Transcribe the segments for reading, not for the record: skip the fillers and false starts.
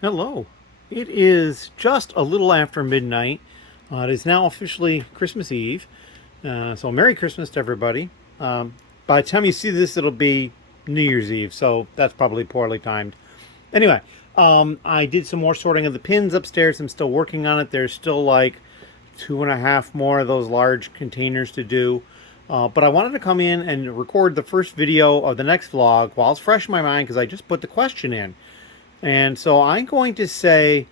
Hello. It is just a little after midnight. It is now officially Christmas Eve. So Merry Christmas to everybody. By the time you see this, it'll be New Year's Eve. So that's probably poorly timed. Anyway, I did some more sorting of the pins upstairs. I'm still working on it. There's still like two and a half more of those large containers to do. But I wanted to come in and record the first video of the next vlog while it's fresh in my mind because I just put the question in. And so I'm going to say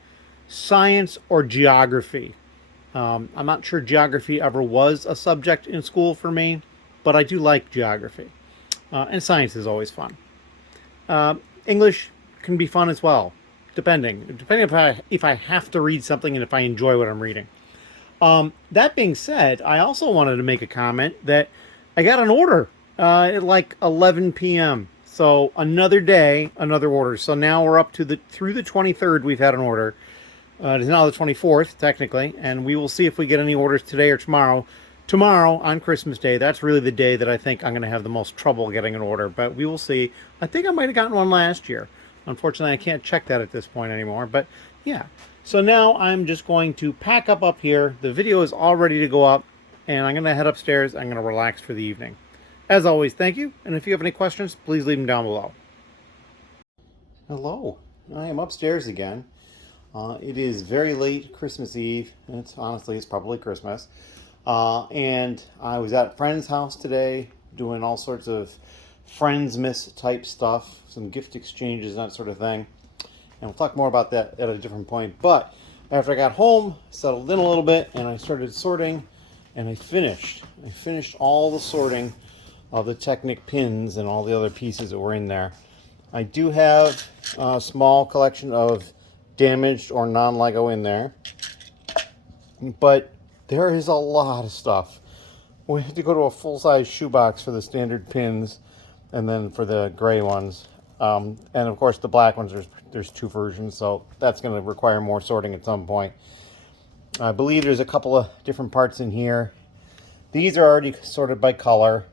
science or geography. I'm not sure geography ever was a subject in school for me, but I do like geography. And science is always fun. English can be fun as well, depending if I have to read something and if I enjoy what I'm reading. That being said, I also wanted to make a comment that I got an order at like 11 p.m. So another day, another order. So now we're up to through the 23rd. We've had an order. It is now the 24th technically, and we will see if we get any orders today or tomorrow. Tomorrow on Christmas Day, that's really the day that I think I'm going to have the most trouble getting an order. But we will see. I think I might have gotten one last year. Unfortunately, I can't check that at this point anymore. But yeah. So now I'm just going to pack up here. The video is all ready to go up, and I'm going to head upstairs. I'm going to relax for the evening. As always, thank you. And if you have any questions, please leave them down below. Hello. I am upstairs again. It is very late Christmas Eve. It's probably Christmas. And I was at a friend's house today doing all sorts of Friendsmas type stuff, some gift exchanges, that sort of thing. And we'll talk more about that at a different point. But after I got home, settled in a little bit, and I started sorting, and I finished. I finished all the sorting of the Technic Pins and all the other pieces that were in there. I do have a small collection of damaged or non-Lego in there, but there is a lot of stuff. We had to go to a full-size shoebox for the standard pins, and then for the gray ones. And of course the black ones, there's two versions, so that's going to require more sorting at some point. I believe there's a couple of different parts in here. These are already sorted by color.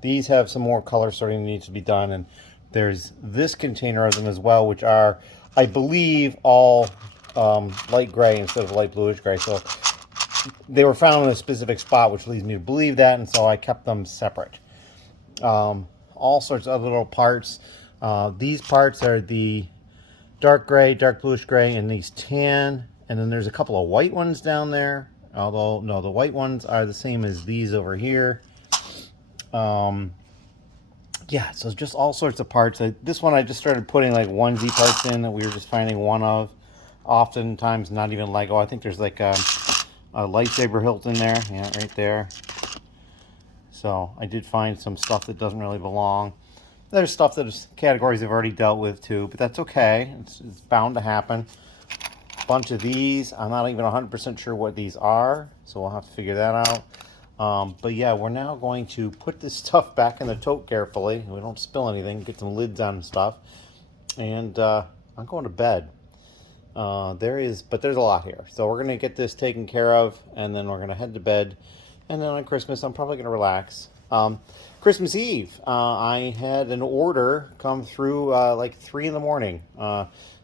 These have some more color sorting that needs to be done, and there's this container of them as well, which are, I believe, all light gray instead of light bluish gray. So they were found in a specific spot, which leads me to believe that, and so I kept them separate. All sorts of little parts. These parts are the dark gray, dark bluish gray, and these tan. And then there's a couple of white ones down there. Although, no, the white ones are the same as these over here. Yeah, so it's just all sorts of parts. This one I just started putting like onesie parts in that we were just finding one of. Oftentimes not even Lego. I think there's like a lightsaber hilt in there. Yeah, right there. So I did find some stuff that doesn't really belong. There's stuff that is categories I've already dealt with too, but that's okay. It's bound to happen. A bunch of these. I'm not even 100% sure what these are, so we'll have to figure that out. But yeah, we're now going to put this stuff back in the tote carefully. We don't spill anything. Get some lids on stuff. And I'm going to bed. But there's a lot here. So we're going to get this taken care of, and then we're going to head to bed. And then on Christmas, I'm probably going to relax. Christmas Eve, I had an order come through like 3 in the morning.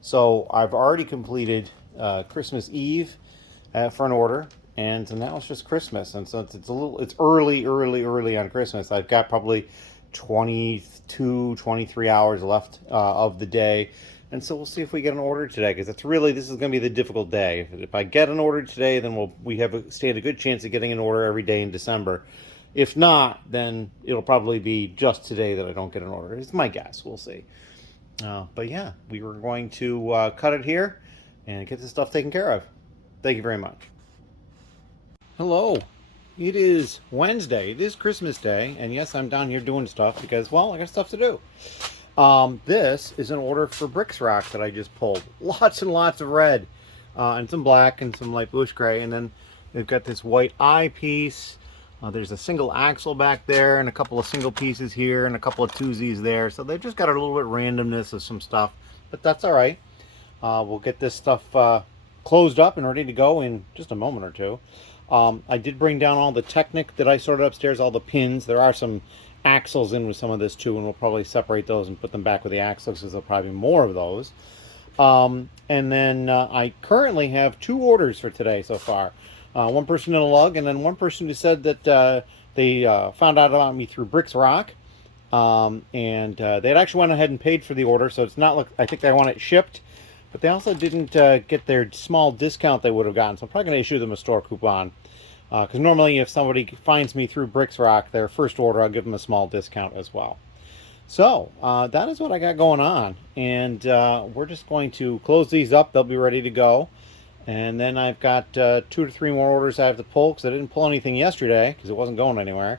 So I've already completed Christmas Eve for an order. And so now it's just Christmas. And so it's early on Christmas. I've got probably 22, 23 hours left of the day. And so we'll see if we get an order today, because this is going to be the difficult day. If I get an order today, then we stand a good chance of getting an order every day in December. If not, then it'll probably be just today that I don't get an order. It's my guess. We'll see. But yeah, we were going to cut it here and get this stuff taken care of. Thank you very much. Hello. It is Wednesday. It is Christmas Day. And yes, I'm down here doing stuff because, well, I got stuff to do. This is an order for bricks rock that I just pulled. Lots and lots of red, and some black and some light bluish gray. And then they've got this white eyepiece. There's a single axle back there and a couple of single pieces here and a couple of twosies there. So they've just got a little bit randomness of some stuff, but that's all right. We'll get this stuff closed up and ready to go in just a moment or two. I did bring down all the Technic that I sorted upstairs, all the pins. There are some axles in with some of this too, and we'll probably separate those and put them back with the axles because there'll probably be more of those. And then I currently have 2 orders for today so far. One person in a lug, and then one person who said that they found out about me through Bricks Rock. And they actually went ahead and paid for the order, so it's not, I think they want it shipped. But they also didn't get their small discount they would have gotten, so I'm probably going to issue them a store coupon. Because normally if somebody finds me through Bricks Rock, their first order, I'll give them a small discount as well. So that is what I got going on. And we're just going to close these up. They'll be ready to go. And then I've got 2 to 3 more orders I have to pull, because I didn't pull anything yesterday because it wasn't going anywhere.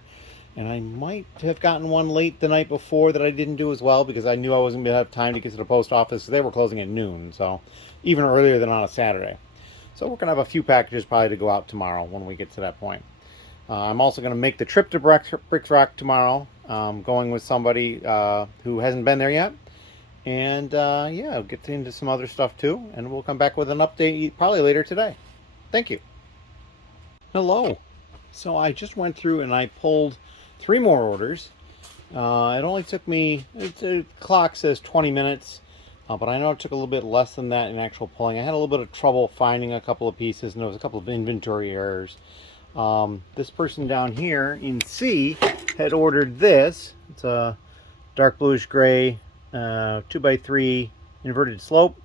And I might have gotten one late the night before that I didn't do as well, because I knew I wasn't going to have time to get to the post office. They were closing at noon, so even earlier than on a Saturday. So we're going to have a few packages probably to go out tomorrow when we get to that point. I'm also going to make the trip to Bricks Rock tomorrow, going with somebody who hasn't been there yet. And yeah, I'll get into some other stuff too, and we'll come back with an update probably later today. Thank you. Hello. So I just went through and I pulled 3 more orders. It only took me, the clock says 20 minutes, but I know it took a little bit less than that in actual pulling. I had a little bit of trouble finding a couple of pieces, and there was a couple of inventory errors. This person down here in C had ordered this. It's a dark bluish gray 2x3 inverted slope,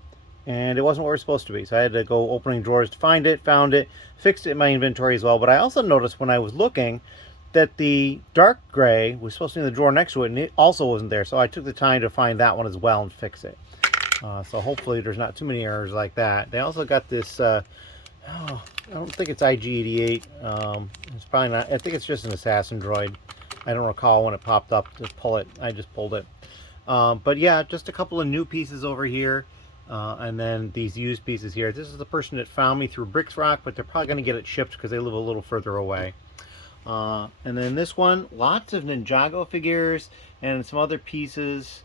and it wasn't where it was supposed to be, so I had to go opening drawers to find it, found it, fixed it in my inventory as well. But I also noticed when I was looking that the dark gray was supposed to be in the drawer next to it, and it also wasn't there, so I took the time to find that one as well and fix it. So hopefully there's not too many errors like that. They also got this I don't think it's IG88. It's probably not. I think it's just an assassin droid. I don't recall when it popped up to pull it. I just pulled it. But yeah, just a couple of new pieces over here. And then these used pieces here. This is the person that found me through Bricks Rock, but they're probably going to get it shipped because they live a little further away. And then this one, lots of Ninjago figures and some other pieces.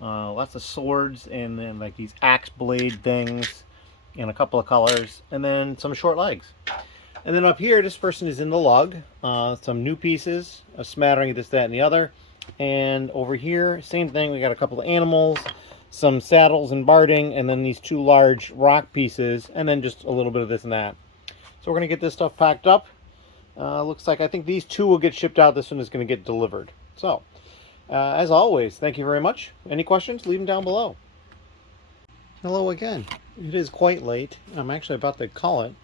Lots of swords, and then like these axe blade things in a couple of colors, and then some short legs. And then up here, this person is in the lug. Some new pieces, a smattering of this, that, and the other. And over here, same thing. We got a couple of animals, some saddles and barding, and then these 2 large rock pieces, and then just a little bit of this and that. So we're going to get this stuff packed up. Looks like I think these 2 will get shipped out. This one is going to get delivered. So, as always, thank you very much. Any questions, leave them down below. Hello again. It is quite late. I'm actually about to call it.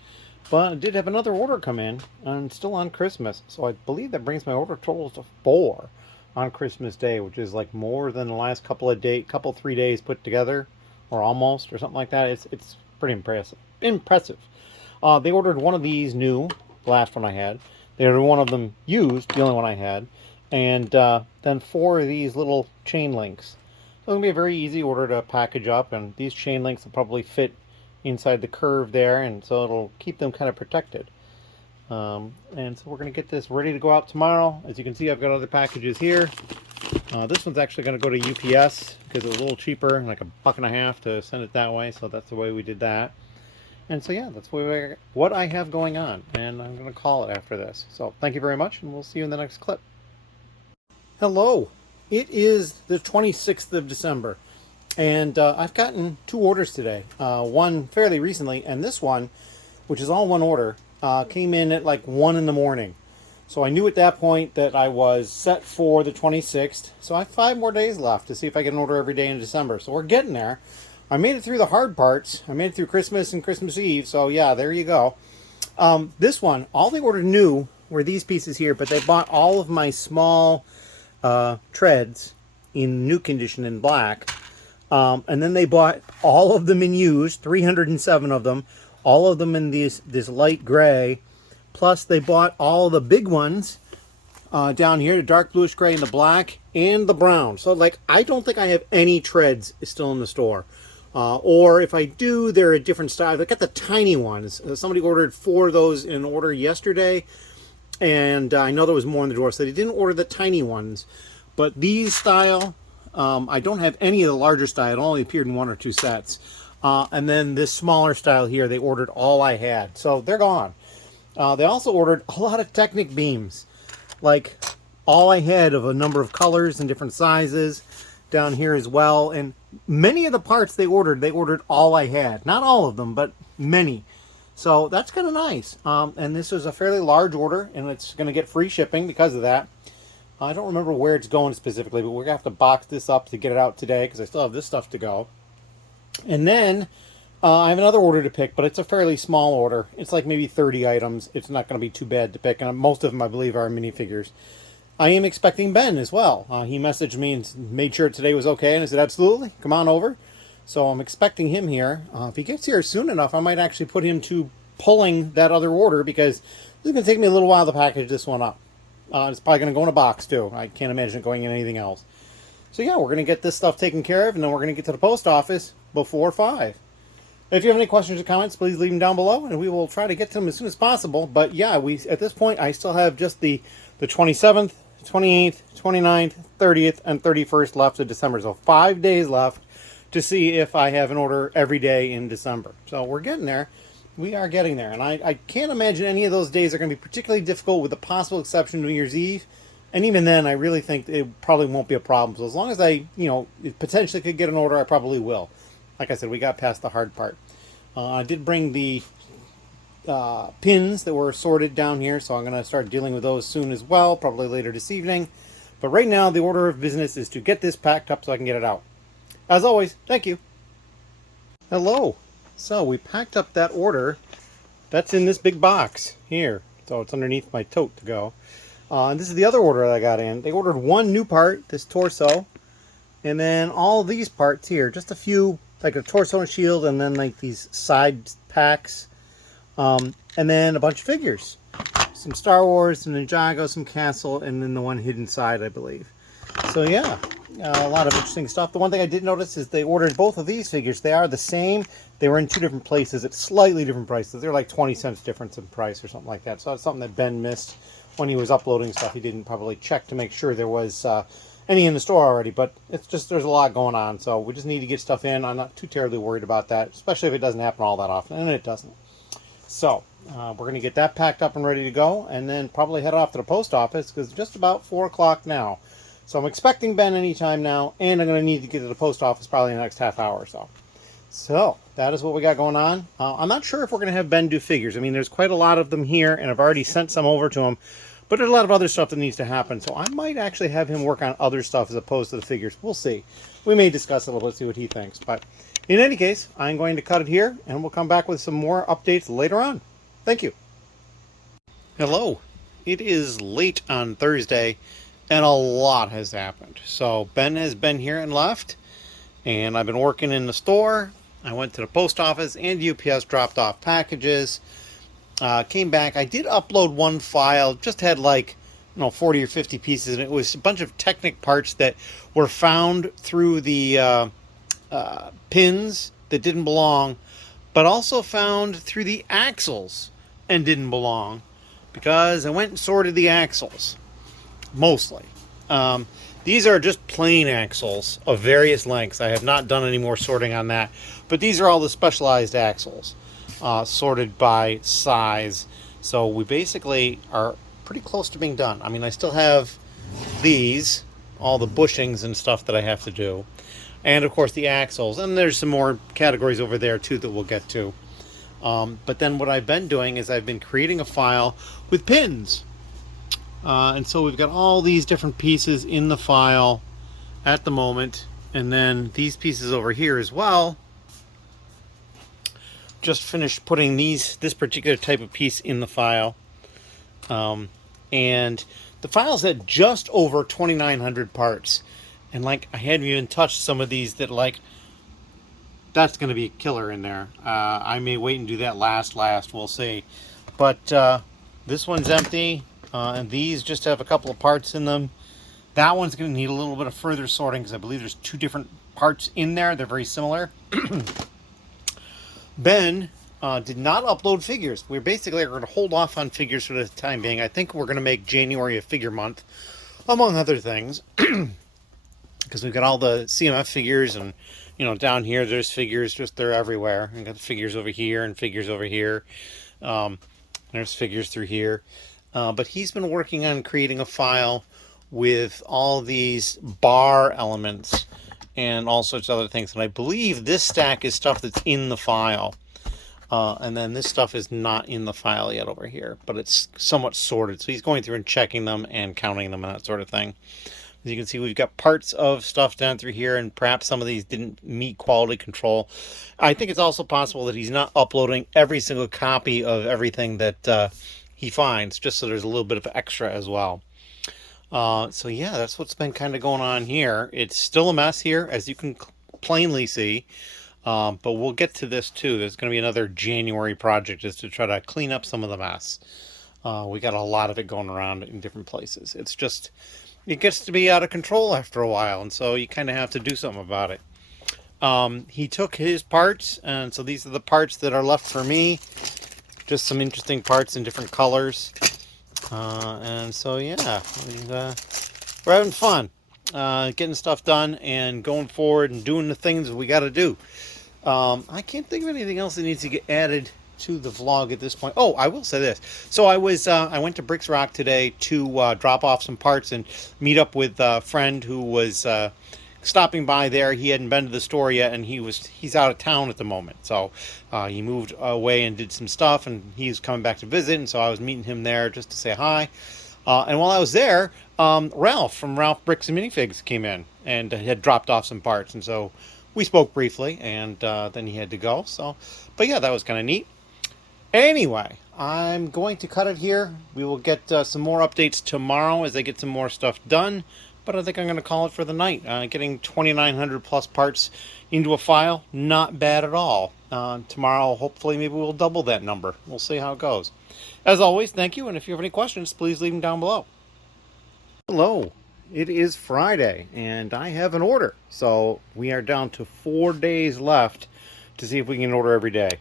But I did have another order come in, and still on Christmas. So I believe that brings my order totals to 4 on Christmas Day, which is like more than the last couple 3 days put together, or almost, or something like that. It's pretty impressive. They ordered one of these new, the last one I had. They ordered one of them used, the only one I had, and then 4 of these little chain links. So it's going to be a very easy order to package up, and these chain links will probably fit inside the curve there, and so it'll keep them kind of protected. And so we're going to get this ready to go out tomorrow. As you can see, I've got other packages here. This one's actually going to go to UPS because it was a little cheaper, like $1.50 to send it that way, so that's the way we did that. And so yeah, that's what I have going on, and I'm going to call it after this. So thank you very much, and we'll see you in the next clip. Hello. It is the 26th of December, and I've gotten 2 orders today. One fairly recently, and this one, which is all one order, came in at like 1 in the morning. So I knew at that point that I was set for the 26th. So I have 5 more days left to see if I get an order every day in December. So we're getting there. I made it through the hard parts. I made it through Christmas and Christmas Eve. So yeah, there you go. This one, all they ordered new were these pieces here, but they bought all of my small treads in new condition in black, and then they bought all of them in used, 307 of them, all of them in this light gray, plus they bought all the big ones down here, the dark bluish gray and the black and the brown. So like, I don't think I have any treads still in the store, or if I do, they're a different style. They got the tiny ones. Somebody ordered 4 of those in order yesterday, and I know there was more in the drawer, so they didn't order the tiny ones. But these style, I don't have any of the larger style. It only appeared in 1 or 2 sets. And then this smaller style here, they ordered all I had. So they're gone. They also ordered a lot of Technic beams. Like all I had of a number of colors and different sizes down here as well. And Many of the parts they ordered all I had. Not all of them, but many. So that's kind of nice. And this is a fairly large order, and it's going to get free shipping because of that. I don't remember where it's going specifically, but we're going to have to box this up to get it out today because I still have this stuff to go. And then I have another order to pick, but it's a fairly small order. It's like maybe 30 items. It's not going to be too bad to pick, and most of them, I believe, are minifigures. I am expecting Ben as well. He messaged me and made sure today was okay, and I said, absolutely, come on over. So I'm expecting him here. If he gets here soon enough, I might actually put him to pulling that other order, because this is going to take me a little while to package this one up. It's probably going to go in a box, too. I can't imagine it going in anything else. So yeah, we're going to get this stuff taken care of, and then we're going to get to the post office before 5. If you have any questions or comments, please leave them down below, and we will try to get to them as soon as possible. But yeah, at this point, I still have just the 27th, 28th, 29th, 30th, and 31st left of December. So 5 days left to see if I have an order every day in December. So we're getting there. We are getting there. And I can't imagine any of those days are going to be particularly difficult, with the possible exception of New Year's Eve. And even then, I really think it probably won't be a problem. So as long as I, potentially could get an order, I probably will. Like I said, we got past the hard part. I did bring the pins that were sorted down here, so I'm going to start dealing with those soon as well, probably later this evening. But right now, the order of business is to get this packed up so I can get it out. As always, thank you. Hello. So we packed up that order. That's in this big box here. So it's underneath my tote to go. And this is the other order that I got in. They ordered one new part, this torso, and then all of these parts here, just a few, like a torso and shield, and then like these side packs, and then a bunch of figures. Some Star Wars, some Ninjago, some Castle, and then the one hidden side, I believe. So yeah, a lot of interesting stuff. The one thing I did notice is they ordered both of these figures. They are the same. They were in 2 different places at slightly different prices. They're like 20 cents difference in price or something like that. So that's something that Ben missed when he was uploading stuff. He didn't probably check to make sure there was any in the store already, but it's just, there's a lot going on, so we just need to get stuff in. I'm not too terribly worried about that, especially if it doesn't happen all that often, and it doesn't. So we're going to get that packed up and ready to go, and then probably head off to the post office, because it's just about 4 o'clock now. So I'm expecting Ben anytime now, and I'm going to need to get to the post office probably in the next half hour or so. So that is what we got going on. I'm not sure if we're going to have Ben do figures. I mean, there's quite a lot of them here, and I've already sent some over to him. But there's a lot of other stuff that needs to happen, so I might actually have him work on other stuff as opposed to the figures. We'll see. We may discuss it a little bit, see what he thinks. But in any case, I'm going to cut it here, and we'll come back with some more updates later on. Thank you. Hello. It is late on Thursday, and a lot has happened. So Ben has been here and left, and I've been working in the store. I went to the post office, and UPS dropped off packages. Came back. I did upload one file, just had like 40 or 50 pieces, and it was a bunch of Technic parts that were found through the pins that didn't belong, but also found through the axles and didn't belong, because I went and sorted the axles mostly. These are just plain axles of various lengths. I have not done any more sorting on that, but these are all the specialized axles. Sorted by size. So we basically are pretty close to being done. I mean, I still have these, all the bushings and stuff that I have to do. And of course the axles. And there's some more categories over there too that we'll get to. But then what I've been doing is I've been creating a file with pins. And so we've got all these different pieces in the file at the moment. And then these pieces over here as well. Just finished putting this particular type of piece in the file, and the file's at just over 2,900 parts, and like I hadn't even touched some of these that like that's going to be a killer in there. I may wait and do that last, we'll see. But this one's empty, and these just have a couple of parts in them. That one's going to need a little bit of further sorting, because I believe there's 2 different parts in there. They're very similar. Ben did not upload figures. We're basically going to hold off on figures for the time being. I think we're going to make January a figure month, among other things, because we've got all the CMF figures, and down here there's figures, just they're everywhere. We've got the figures over here and figures over here. There's figures through here. But he's been working on creating a file with all these bar elements and all sorts of other things. And I believe this stack is stuff that's in the file. And then this stuff is not in the file yet over here, but it's somewhat sorted. So he's going through and checking them and counting them and that sort of thing. As you can see, we've got parts of stuff down through here, and perhaps some of these didn't meet quality control. I think it's also possible that he's not uploading every single copy of everything that he finds, just so there's a little bit of extra as well. So yeah, that's what's been kind of going on here. It's still a mess here, as you can plainly see. But we'll get to this too. There's going to be another January project, is to try to clean up some of the mess. We got a lot of it going around in different places. It's just, it gets to be out of control after a while, and so you kind of have to do something about it. He took his parts, and so these are the parts that are left for me. Just some interesting parts in different colors. And so yeah, we're having fun. Getting stuff done and going forward and doing the things we got to do. I can't think of anything else that needs to get added to the vlog at this point. Oh, I will say this. So I went to Bricks Rock today to drop off some parts and meet up with a friend who was stopping by there. He hadn't been to the store yet, and he's out of town at the moment. So he moved away and did some stuff, and he's coming back to visit, and so I was meeting him there just to say hi. And while I was there, Ralph from Ralph Bricks and Minifigs came in and had dropped off some parts, and so we spoke briefly, and then he had to go. So, but yeah, that was kind of neat. Anyway, I'm going to cut it here. We will get some more updates tomorrow as I get some more stuff done, but I think I'm going to call it for the night. Getting 2,900 plus parts into a file, not bad at all. Tomorrow, hopefully, maybe we'll double that number. We'll see how it goes. As always, thank you, and if you have any questions, please leave them down below. Hello, it is Friday, and I have an order. So we are down to 4 days left to see if we can order every day.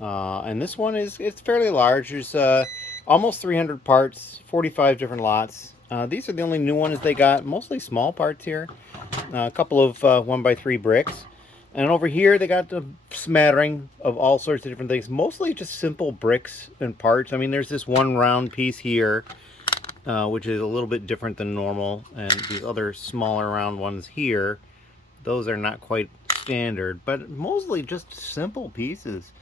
And this one it's fairly large. There's almost 300 parts, 45 different lots. These are the only new ones they got, mostly small parts here. A couple of 1x3 bricks. And over here they got a smattering of all sorts of different things, mostly just simple bricks and parts. I mean, there's this one round piece here, which is a little bit different than normal, and these other smaller round ones here, those are not quite standard, but mostly just simple pieces.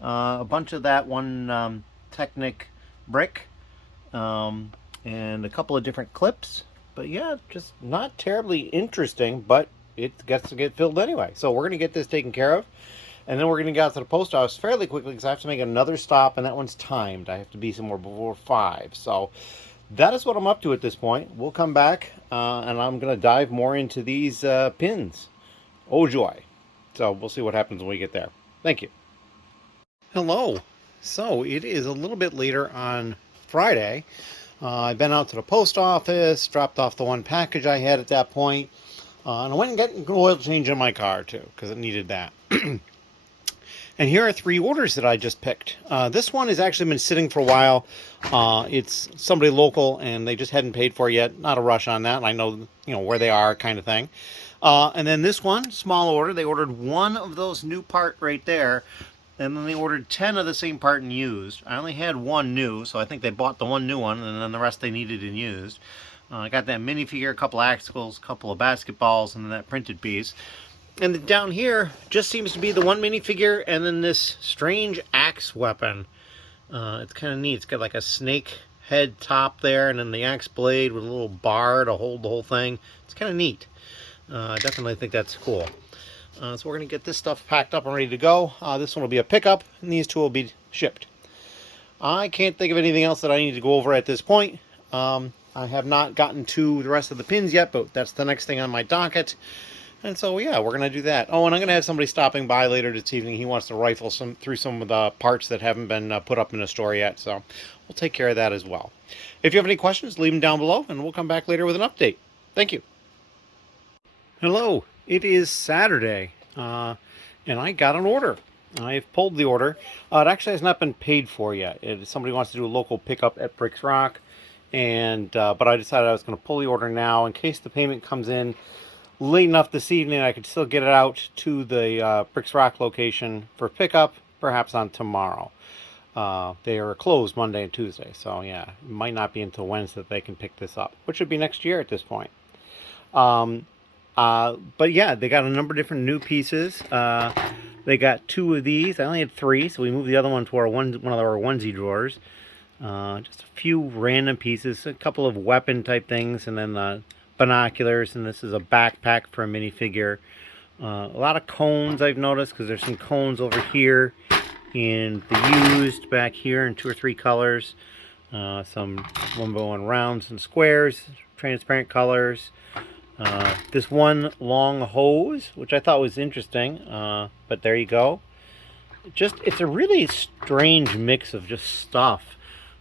A bunch of that one Technic brick, and a couple of different clips, but yeah, just not terribly interesting, but it gets to get filled anyway. So we're going to get this taken care of, and then we're going to get out to the post office fairly quickly because I have to make another stop, and that one's timed. I have to be somewhere before 5. So that is what I'm up to at this point. We'll come back, and I'm going to dive more into these pins. Oh joy. So we'll see what happens when we get there. Thank you. Hello. So it is a little bit later on Friday. I've been out to the post office, dropped off the one package I had at that point, and I went and got an oil change in my car too, because it needed that. And here are 3 orders that I just picked. This one has actually been sitting for a while. It's somebody local, and they just hadn't paid for it yet. Not a rush on that. I know, where they are, kind of thing. And then this one, small order. They ordered one of those new part right there, and then they ordered 10 of the same part in used. I only had one new, so I think they bought the one new one, and then the rest they needed in used. I got that minifigure, a couple of axles, a couple of basketballs, and then that printed piece. And then down here just seems to be the one minifigure and then this strange axe weapon. It's kind of neat. It's got like a snake head top there, and then the axe blade with a little bar to hold the whole thing. It's kind of neat. I definitely think that's cool. So we're going to get this stuff packed up and ready to go. This one will be a pickup, and these 2 will be shipped. I can't think of anything else that I need to go over at this point. I have not gotten to the rest of the pins yet, but that's the next thing on my docket. And so, yeah, we're going to do that. Oh, and I'm going to have somebody stopping by later this evening. He wants to rifle through some of the parts that haven't been put up in the store yet. So we'll take care of that as well. If you have any questions, leave them down below, and we'll come back later with an update. Thank you. Hello. It is Saturday, and I got an order. I've pulled the order. It actually has not been paid for yet. Somebody wants to do a local pickup at Bricks Rock, and but I decided I was going to pull the order now in case the payment comes in late enough this evening. I could still get it out to the Bricks Rock location for pickup, perhaps on tomorrow. They are closed Monday and Tuesday, so yeah, it might not be until Wednesday that they can pick this up, which would be next year at this point. But yeah, they got a number of different new pieces. They got 2 of these. I only had 3, so we moved the other one to one of our onesie drawers. Just a few random pieces, a couple of weapon type things, and then binoculars, and this is a backpack for a minifigure. A lot of cones I've noticed, because there's some cones over here and the used back here in 2 or 3 colors. Some 1x1 rounds and squares, transparent colors. This one long hose, which I thought was interesting, but there you go. It's a really strange mix of just stuff.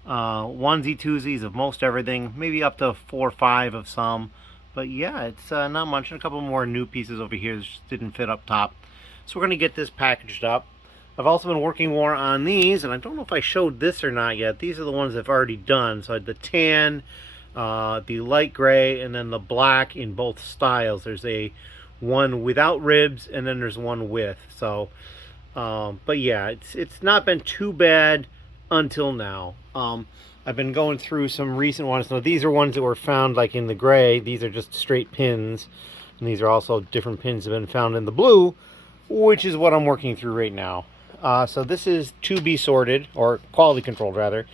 Onesie twosies of most everything, maybe up to 4 or 5 of some. But yeah, it's not much. And a couple more new pieces over here that just didn't fit up top. So we're going to get this packaged up. I've also been working more on these, and I don't know if I showed this or not yet. These are the ones I've already done. So I had the tan, the light gray, and then the black in both styles. There's one without ribs, and then there's one with. So, but yeah, it's not been too bad until now. I've been going through some recent ones. Now these are ones that were found like in the gray. These are just straight pins, and these are also different pins that have been found in the blue, which is what I'm working through right now. So this is to be sorted, or quality controlled rather.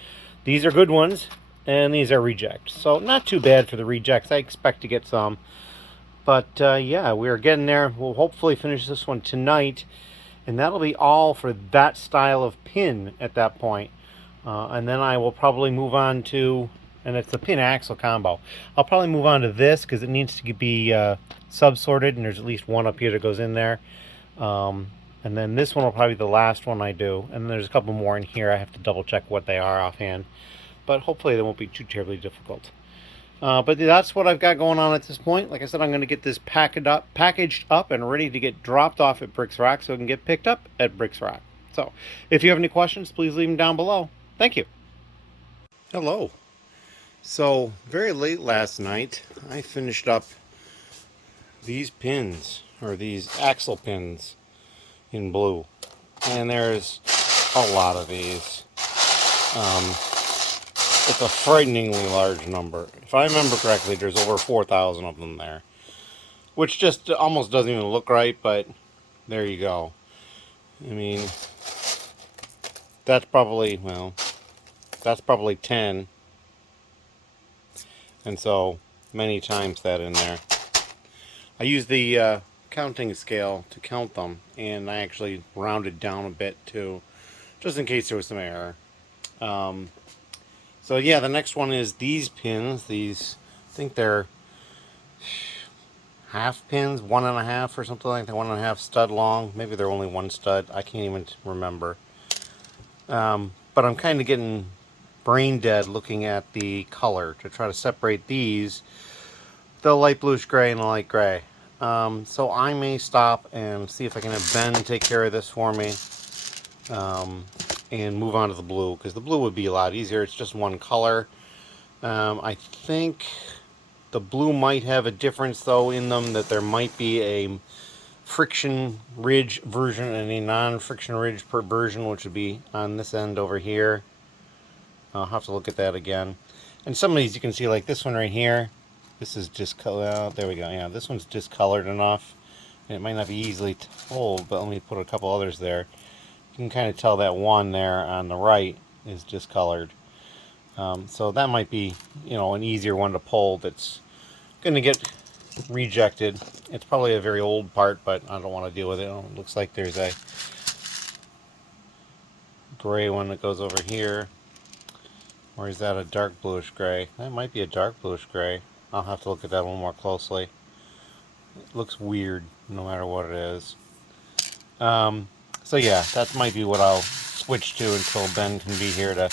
These are good ones, and these are rejects. So not too bad for the rejects. I expect to get some. But yeah, we're getting there. We'll hopefully finish this one tonight, and that'll be all for that style of pin at that point. And then I will probably move on to, and it's a pin axle combo. I'll probably move on to this because it needs to be sub-sorted, and there's at least one up here that goes in there. And then this one will probably be the last one I do. And there's a couple more in here. I have to double check what they are offhand. But hopefully they won't be too terribly difficult. But that's what I've got going on at this point. Like I said, I'm going to get this packaged up and ready to get dropped off at Bricks Rock so it can get picked up at Bricks Rock. So if you have any questions, please leave them down below. Thank you. Hello. So very late last night, I finished up these pins, or these axle pins in blue. And there's a lot of these. It's a frighteningly large number. If I remember correctly, there's over 4,000 of them there. Which just almost doesn't even look right, but there you go. I mean, that's probably, well, that's probably 10. And so, many times that in there. I use the counting scale to count them, and I actually rounded down a bit too, just in case there was some error. So yeah, the next one is these pins. These, I think they're half pins, 1.5 or something like that, 1.5 stud long. Maybe they're only 1 stud. I can't even remember. But I'm kind of getting brain dead looking at the color to try to separate these, the light bluish gray and the light gray. So I may stop and see if I can have Ben take care of this for me, and move on to the blue, because the blue would be a lot easier. It's just one color. I think the blue might have a difference though in them, that there might be a friction ridge version and a non-friction ridge version, which would be on this end over here. I'll have to look at that again. And some of these you can see, like this one right here. This is discolored. There we go. Yeah, this one's discolored enough. And it might not be easily told, but let me put a couple others there. You can kind of tell that one there on the right is discolored. So that might be, you know, an easier one to pull that's going to get rejected. It's probably a very old part, but I don't want to deal with it. It looks like there's a gray one that goes over here. Or is that a dark bluish gray? That might be a dark bluish gray. I'll have to look at that a little more closely. It looks weird no matter what it is. So yeah, that might be what I'll switch to until Ben can be here to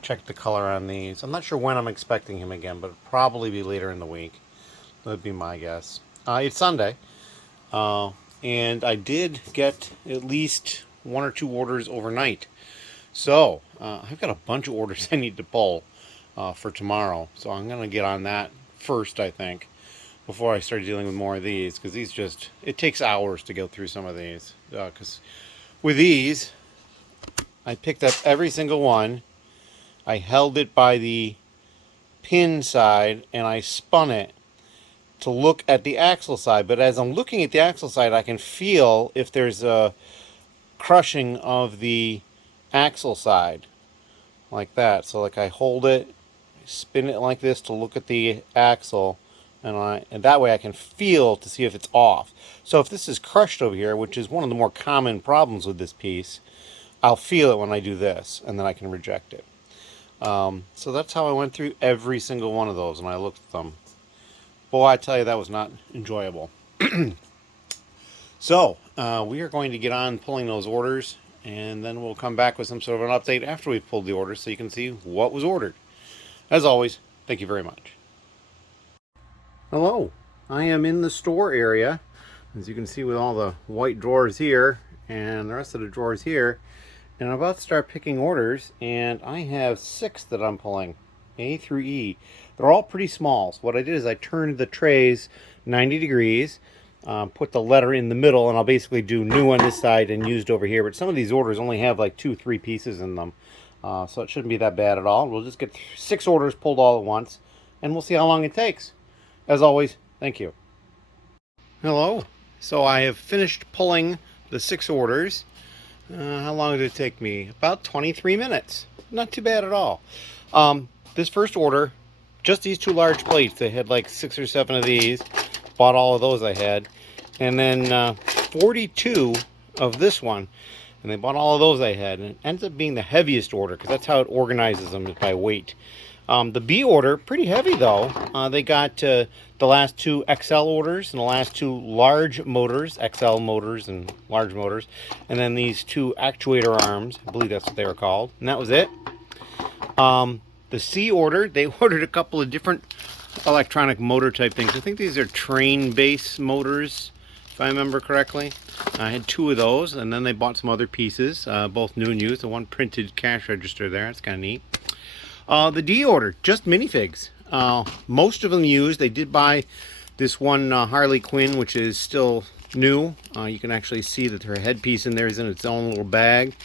check the color on these. I'm not sure when I'm expecting him again, but it'll probably be later in the week. That would be my guess. It's Sunday, and I did get at least 1 or 2 orders overnight. So I've got a bunch of orders I need to pull for tomorrow. So I'm going to get on that first, I think, before I start dealing with more of these, because these just, it takes hours to go through some of these. Because with these, I picked up every single one, I held it by the pin side, and I spun it, to look at the axle side. But as I'm looking at the axle side, I can feel if there's a crushing of the axle side like that. So like I hold it, spin it like this to look at the axle, and that way I can feel to see if it's off. So if this is crushed over here, which is one of the more common problems with this piece, I'll feel it when I do this, and then I can reject it. So that's how I went through every single one of those, and I looked at them. Boy, I tell you, that was not enjoyable. So we are going to get on pulling those orders, and then we'll come back with some sort of an update after we've pulled the orders so you can see what was ordered. As always, thank you very much. Hello, I am in the store area, as you can see, with all the white drawers here and the rest of the drawers here, and I'm about to start picking orders, and I have 6 that I'm pulling, A through E. They're all pretty small. So what I did is I turned the trays 90 degrees, put the letter in the middle, and I'll basically do new on this side and used over here. But some of these orders only have like 2-3 pieces in them, so it shouldn't be that bad at all. We'll just get 6 orders pulled all at once, and we'll see how long it takes. As always, thank you. Hello. So I have finished pulling the 6 orders. How long did it take me? About 23 minutes. Not too bad at all. This first order, just these 2 large plates. They had like 6 or 7 of these. Bought all of those I had. And then 42 of this one. And they bought all of those I had. And it ends up being the heaviest order, because that's how it organizes them, is by weight. The B order, pretty heavy though. They got the last 2 XL orders and the last 2 large motors, XL motors and large motors, and then these 2 actuator arms. I believe that's what they were called, and that was it. The C order, they ordered a couple of different electronic motor type things. I think these are train base motors, if I remember correctly. I had 2 of those, and then they bought some other pieces, both new and used. The one printed cash register there, it's kind of neat. The D order, just minifigs. Most of them used. They did buy this one Harley Quinn, which is still new. You can actually see that her headpiece in there is in its own little bag,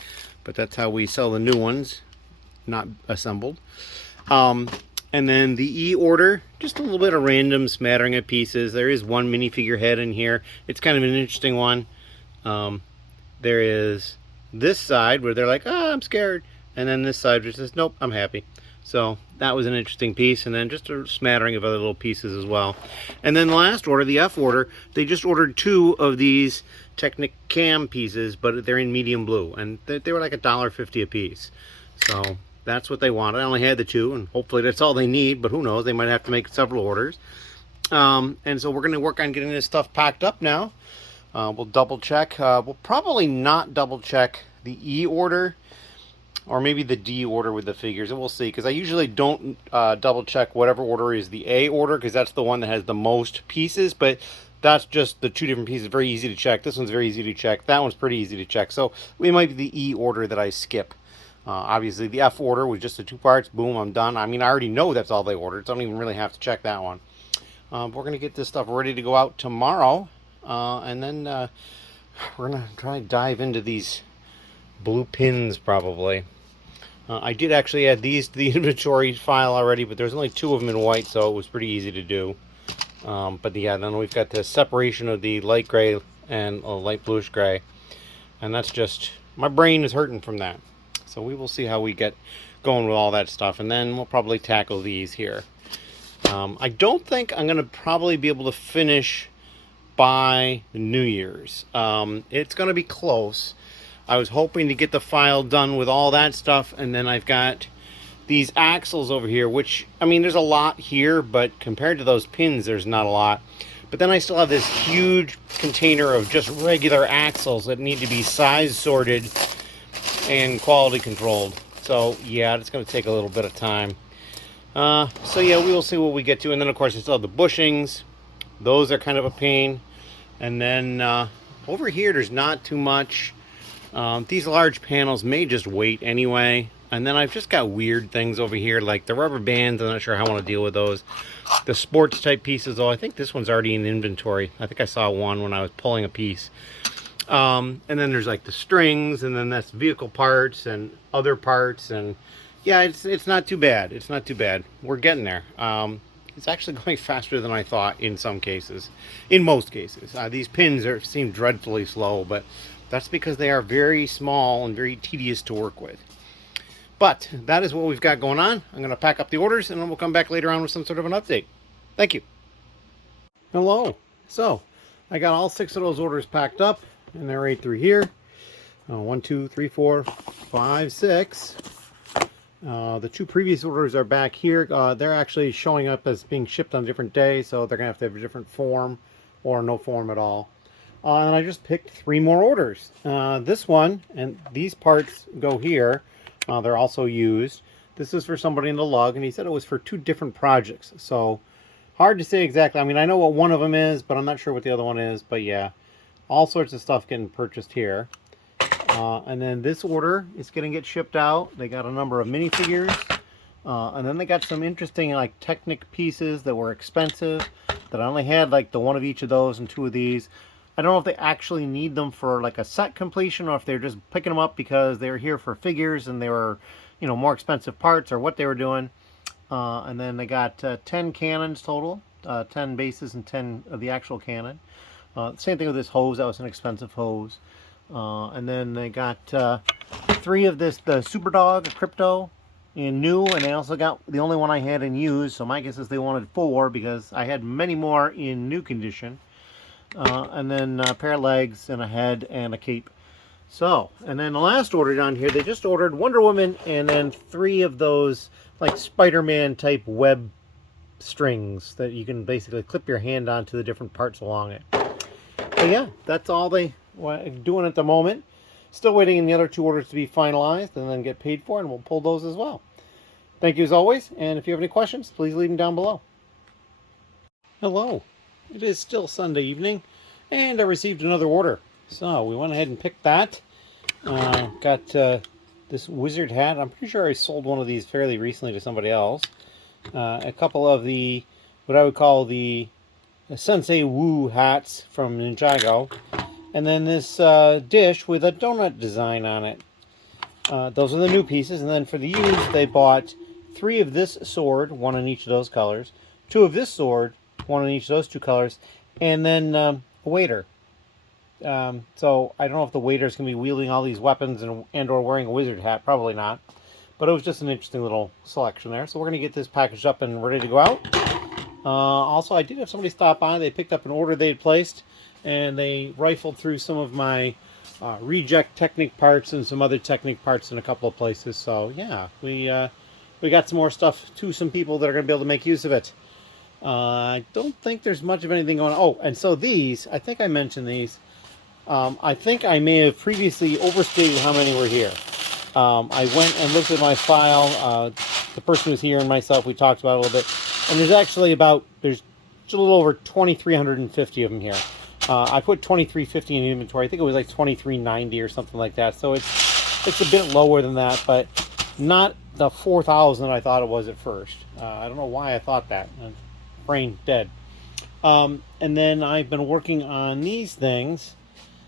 but that's how we sell the new ones, not assembled. And then the E order, just a little bit of random smattering of pieces. There is one minifigure head in here. It's kind of an interesting one. There is this side where they're like, "Ah, I'm scared," and then this side which says, "Nope, I'm happy." So that was an interesting piece, and then just a smattering of other little pieces as well. And then the last order, the F order, they just ordered 2 of these Technic cam pieces, but they're in medium blue, and they were like $1.50 a piece. So that's what they wanted. I only had the 2, and hopefully that's all they need, but who knows, they might have to make several orders. And so we're going to work on getting this stuff packed up now. We'll double check. We'll probably not double check the E order, or maybe the D order with the figures, and we'll see, because I usually don't double check whatever order is the A order, because that's the one that has the most pieces, but that's just the 2 different pieces. Very easy to check. This one's very easy to check. That one's pretty easy to check. So it might be the E order that I skip. Obviously the F order was just the 2 parts. Boom, I'm done. I mean, I already know that's all they ordered, so I don't even really have to check that one. We're going to get this stuff ready to go out tomorrow, and then we're going to try to dive into these blue pins probably. I did actually add these to the inventory file already, but there's only 2 of them in white, so it was pretty easy to do. But yeah, then we've got the separation of the light gray and light bluish gray, and that's just, my brain is hurting from that. So we will see how we get going with all that stuff, and then we'll probably tackle these here. I don't think I'm going to probably be able to finish by New Year's. It's going to be close. I was hoping to get the file done with all that stuff, and then I've got these axles over here, which, I mean, there's a lot here, but compared to those pins, there's not a lot. But then I still have this huge container of just regular axles that need to be size sorted and quality controlled. So yeah, it's going to take a little bit of time. So yeah, we will see what we get to. And then of course I still have the bushings. Those are kind of a pain. And then over here there's not too much. These large panels may just wait anyway. And then I've just got weird things over here, like the rubber bands. I'm not sure how I want to deal with those. The sports type pieces, though, I think this one's already in inventory. I think I saw one when I was pulling a piece. And then there's like the strings, and then that's vehicle parts and other parts. And yeah, it's not too bad. It's not too bad. We're getting there. it's actually going faster than I thought in some cases. In most cases. These pins seem dreadfully slow, but that's because they are very small and very tedious to work with. But that is what we've got going on. I'm going to pack up the orders and then we'll come back later on with some sort of an update. Thank you. Hello. So, I got all 6 of those orders packed up and they're right through here. 1, 2, 3, 4, 5, 6. The 2 previous orders are back here. They're actually showing up as being shipped on a different day, so they're going to have a different form or no form at all. And I just picked 3 more orders. This one, and these parts go here. They're also used. This is for somebody in the lug, and he said it was for 2 different projects. So, hard to say exactly. I mean, I know what one of them is, but I'm not sure what the other one is. But yeah, all sorts of stuff getting purchased here. And then this order is going to get shipped out. They got a number of minifigures. And then they got some interesting like Technic pieces that were expensive. That I only had like the 1 of each of those and 2 of these. I don't know if they actually need them for like a set completion or if they're just picking them up because they were here for figures and they were, you know, more expensive parts or what they were doing. And then they got 10 cannons total, 10 bases and 10 of the actual cannon. Same thing with this hose. That was an expensive hose. And then they got 3 of this, the Super Dog Crypto in new, and they also got the only one I had in used. So my guess is they wanted 4 because I had many more in new condition. And then a pair of legs and a head and a cape. So, and then the last order down here, they just ordered Wonder Woman and then 3 of those like Spider-Man type web strings that you can basically clip your hand onto the different parts along it. So yeah, that's all they are doing at the moment. Still waiting in the other 2 orders to be finalized and then get paid for, and we'll pull those as well. Thank you as always, and if you have any questions, please leave them down below. Hello. It is still Sunday evening, and I received another order. So we went ahead and picked that. Got this wizard hat. I'm pretty sure I sold one of these fairly recently to somebody else. A couple of the, what I would call the Sensei Wu hats from Ninjago. And then this dish with a donut design on it. Those are the new pieces. And then for the used, they bought 3 of this sword, 1 in each of those colors. 2 of this sword, 1 in each of those 2 colors. And then a waiter. So I don't know if the waiter's going to be wielding all these weapons and or wearing a wizard hat. Probably not. But it was just an interesting little selection there. So we're going to get this packaged up and ready to go out. Also, I did have somebody stop by. They picked up an order they had placed. And they rifled through some of my reject Technic parts and some other Technic parts in a couple of places. So yeah, we got some more stuff to some people that are going to be able to make use of it. I don't think there's much of anything going on. Oh, and so these, I think I mentioned these. I think I may have previously overstated how many were here. I went and looked at my file. The person who's here and myself, we talked about it a little bit. And there's actually there's just a little over 2,350 of them here. I put 2,350 in inventory. I think it was like 2,390 or something like that. So it's a bit lower than that, but not the 4,000 I thought it was at first. I don't know why I thought that. Brain dead. And then I've been working on these things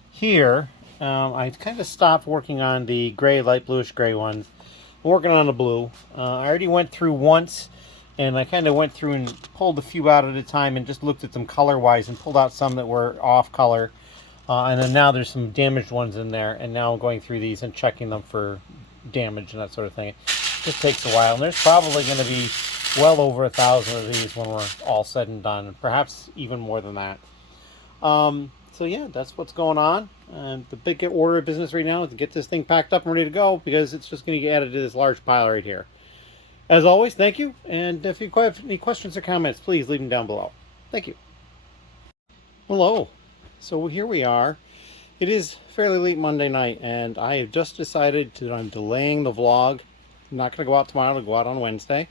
here. I kind of stopped working on the gray, light bluish gray ones. I'm working on the blue. I already went through once. And I kind of went through and pulled a few out at a time and just looked at them color-wise and pulled out some that were off color. And then now there's some damaged ones in there. And now I'm going through these and checking them for damage and that sort of thing. It just takes a while. And there's probably going to be well over 1,000 of these when we're all said and done. Perhaps even more than that. So yeah, that's what's going on. And the big order of business right now is to get this thing packed up and ready to go. Because it's just going to get added to this large pile right here. As always, thank you, and if you have any questions or comments, please leave them down below. Thank you. Hello. So here we are. It is fairly late Monday night, and I have just decided that I'm delaying the vlog. I'm not going to go out tomorrow, I'll go out on Wednesday,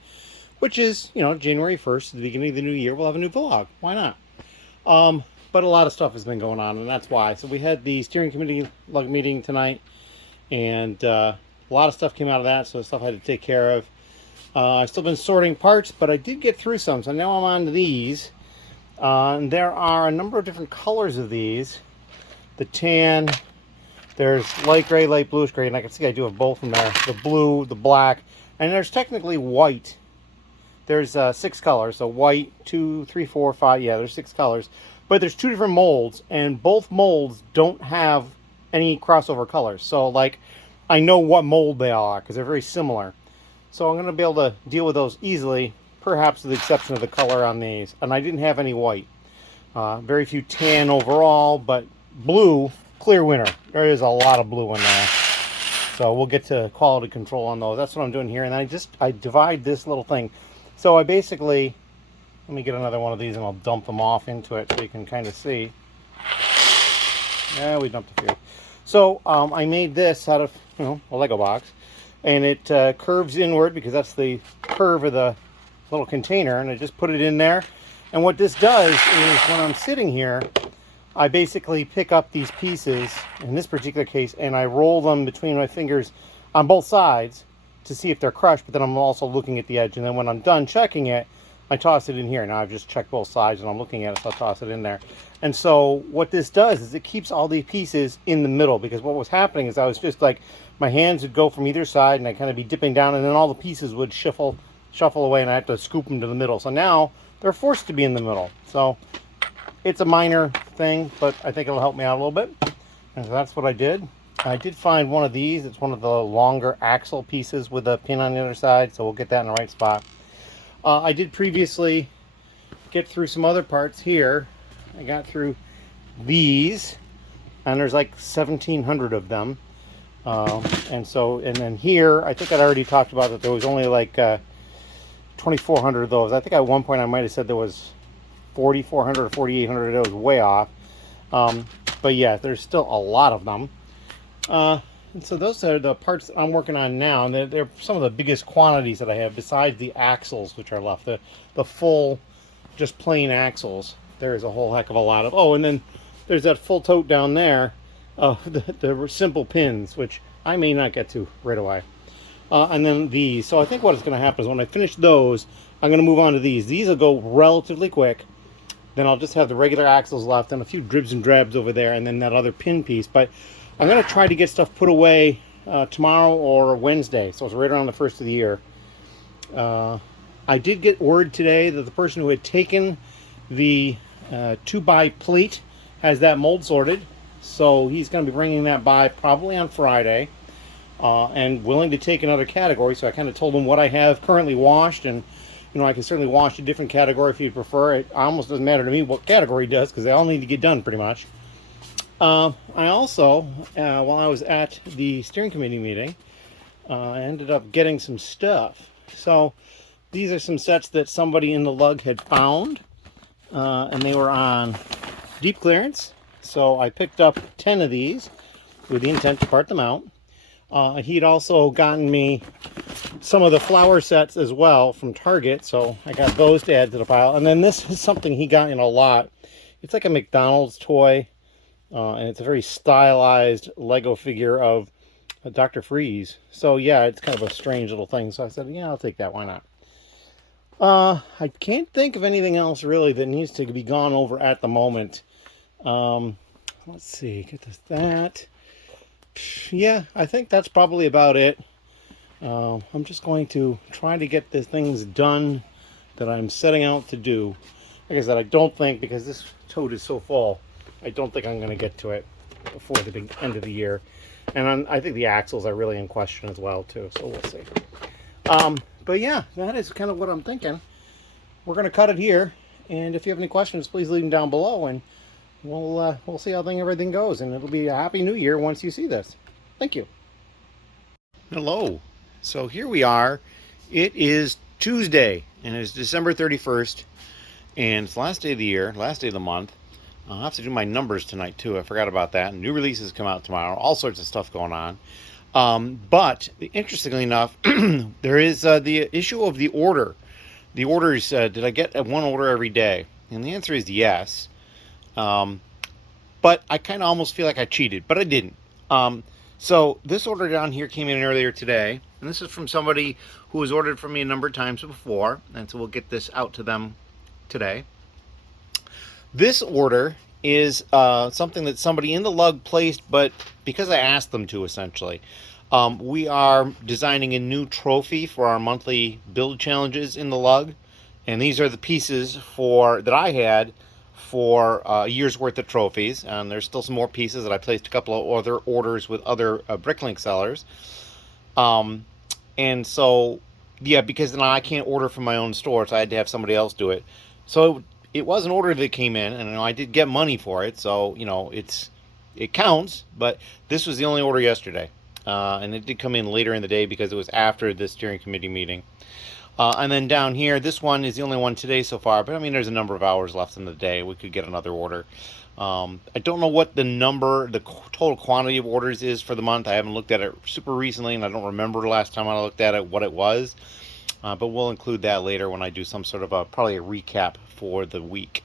which is, you know, January 1st, the beginning of the new year, we'll have a new vlog. Why not? But a lot of stuff has been going on, and that's why. So we had the steering committee lug meeting tonight, and a lot of stuff came out of that, so stuff I had to take care of. I've still been sorting parts, but I did get through some, so now I'm on to these. And there are a number of different colors of these. The tan, there's light gray, light bluish gray, and I can see I do have both in there. The blue, the black, and there's technically white there's 6 colors. So white, 2, 3, 4, 5. Yeah, there's 6 colors. But there's 2 different molds, and both molds don't have any crossover colors. So like, I know what mold they are because they're very similar. So I'm going to be able to deal with those easily, perhaps with the exception of the color on these. And I didn't have any white. Very few tan overall, but blue, clear winner. There is a lot of blue in there. So we'll get to quality control on those. That's what I'm doing here. And I divide this little thing. So I basically, let me get another one of these and I'll dump them off into it so you can kind of see. Yeah, we dumped a few. So I made this out of, a Lego box. And it curves inward because that's the curve of the little container. And I just put it in there. And what this does is when I'm sitting here, I basically pick up these pieces, in this particular case, and I roll them between my fingers on both sides to see if they're crushed, but then I'm also looking at the edge. And then when I'm done checking it, I toss it in here. Now I've just checked both sides and I'm looking at it, so I'll toss it in there. And so what this does is it keeps all these pieces in the middle, because what was happening is I was just like, my hands would go from either side and I'd kind of be dipping down, and then all the pieces would shuffle away and I have to scoop them to the middle. So now they're forced to be in the middle. So it's a minor thing, but I think it'll help me out a little bit. And so that's what I did. I did find one of these. It's one of the longer axle pieces with a pin on the other side, so we'll get that in the right spot. I did previously get through some other parts here. I got through these, and there's like 1,700 of them. And then here, I think I'd already talked about that there was only like 2,400 of those. I think at one point I might have said there was 4,400 or 4,800. It was way off. But yeah, there's still a lot of them. And so those are the parts that I'm working on now. And they're some of the biggest quantities that I have besides the axles, which are left. The full, just plain axles. There's a whole heck of a lot of. Oh, and then there's that full tote down there. The simple pins, which I may not get to right away. And then these. So I think what is going to happen is when I finish those, I'm going to move on to these. These will go relatively quick. Then I'll just have the regular axles left and a few dribs and drabs over there, and then that other pin piece. But I'm going to try to get stuff put away tomorrow or Wednesday. So it's right around the first of the year. I did get word today that the person who had taken the 2x plate has that mold sorted. So he's going to be bringing that by probably on Friday. And willing to take another category. So I kind of told him what I have currently washed, and I can certainly wash a different category if you prefer. It almost doesn't matter to me what category he does, because they all need to get done pretty much. I also, while I was at the steering committee meeting, I ended up getting some stuff. So these are some sets that somebody in the lug had found, and they were on deep clearance. So I picked up 10 of these with the intent to part them out. He'd also gotten me some of the flower sets as well from Target, so I got those to add to the pile. And then this is something he got in a lot. It's like a McDonald's toy, and it's a very stylized Lego figure of Dr. Freeze. So yeah, it's kind of a strange little thing. So I said, yeah, I'll take that. Why not? I can't think of anything else really that needs to be gone over at the moment. Let's see, get this, that. Yeah, I think that's probably about it. I'm just going to try to get the things done that I'm setting out to do. Like I said, I don't think, because this tote is so full, I don't think I'm going to get to it before the big end of the year. And I think the axles are really in question as well, too, so we'll see. But yeah, that is kind of what I'm thinking. We're going to cut it here, and if you have any questions, please leave them down below, and we'll see how everything goes, and it'll be a happy new year once you see this. Thank you. Hello. So here we are. It is Tuesday, and it's December 31st, and it's the last day of the year, last day of the month. I'll have to do my numbers tonight too. I forgot about that. New releases come out tomorrow. All sorts of stuff going on. But interestingly enough, there is the issue of the order. The orders, did I get one order every day? And the answer is yes. But I kind of almost feel like I cheated, but I didn't. So this order down here came in earlier today, and this is from somebody who has ordered from me a number of times before, and so we'll get this out to them today. This order is something that somebody in the lug placed, but because I asked them to, essentially. We are designing a new trophy for our monthly build challenges in the lug, and these are the pieces that I had for a year's worth of trophies. And there's still some more pieces that I placed a couple of other orders with other Bricklink sellers. And so, yeah, because now I can't order from my own store, so I had to have somebody else do it. So it was an order that came in, and I did get money for it. So it counts. But this was the only order yesterday, and it did come in later in the day because it was after the steering committee meeting. And then down here, this one is the only one today so far, but I mean, there's a number of hours left in the day. We could get another order. I don't know what the total quantity of orders is for the month. I haven't looked at it super recently, and I don't remember the last time I looked at it what it was. But we'll include that later when I do some sort of probably a recap for the week.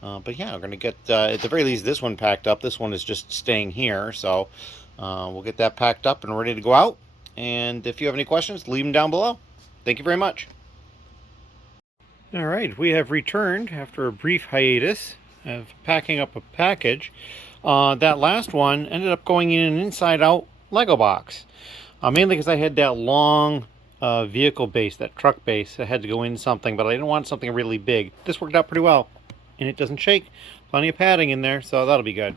But yeah, we're going to get, at the very least, this one packed up. This one is just staying here, so we'll get that packed up and ready to go out. And if you have any questions, leave them down below. Thank you very much. All right, we have returned after a brief hiatus of packing up a package. That last one ended up going in an inside-out Lego box, mainly because I had that long vehicle base, that truck base, that had to go in something, but I didn't want something really big. This worked out pretty well, and it doesn't shake. Plenty of padding in there, so that'll be good.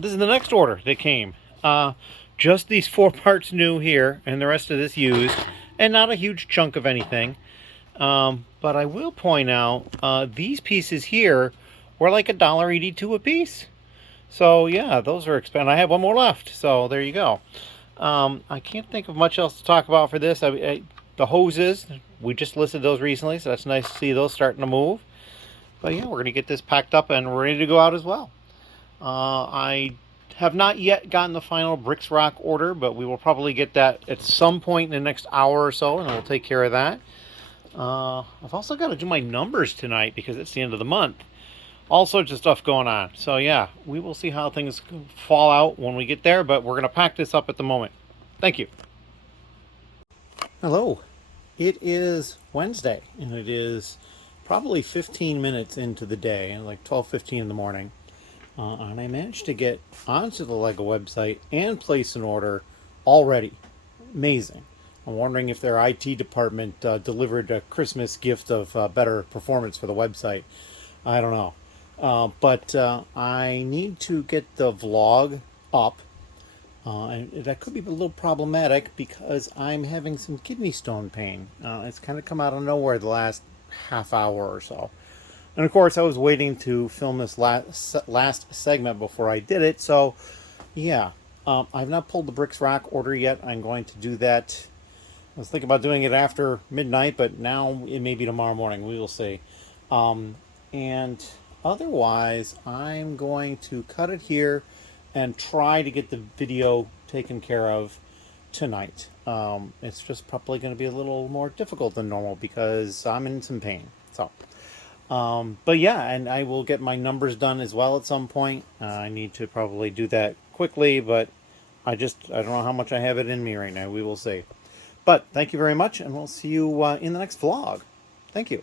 This is the next order that came. Just these 4 parts new here, and the rest of this used, and not a huge chunk of anything. But I will point out, these pieces here were like $1.82 a piece. So yeah, those are expensive. I have one more left, so there you go. I can't think of much else to talk about for this. The hoses, we just listed those recently, so that's nice to see those starting to move. But yeah, we're going to get this packed up and we're ready to go out as well. I have not yet gotten the final Bricks Rock order, but we will probably get that at some point in the next hour or so, and we'll take care of that. I've also got to do my numbers tonight because it's the end of the month. All sorts of stuff going on. So yeah, we will see how things fall out when we get there, but we're going to pack this up at the moment. Thank you. Hello. It is Wednesday, and it is probably 15 minutes into the day, like 12:15 in the morning. And I managed to get onto the Lego website and place an order already. Amazing. I'm wondering if their IT department delivered a Christmas gift of better performance for the website. I don't know. But I need to get the vlog up. And that could be a little problematic because I'm having some kidney stone pain. It's kind of come out of nowhere the last half hour or so. And of course, I was waiting to film this last segment before I did it. So, yeah, I've not pulled the Bricks Rock order yet. I'm going to do that. I was thinking about doing it after midnight, but now it may be tomorrow morning. We will see. And otherwise, I'm going to cut it here and try to get the video taken care of tonight. It's just probably going to be a little more difficult than normal because I'm in some pain. So. But yeah, and I will get my numbers done as well at some point. I need to probably do that quickly, but I don't know how much I have it in me right now. We will see. But thank you very much, and we'll see you in the next vlog. Thank you.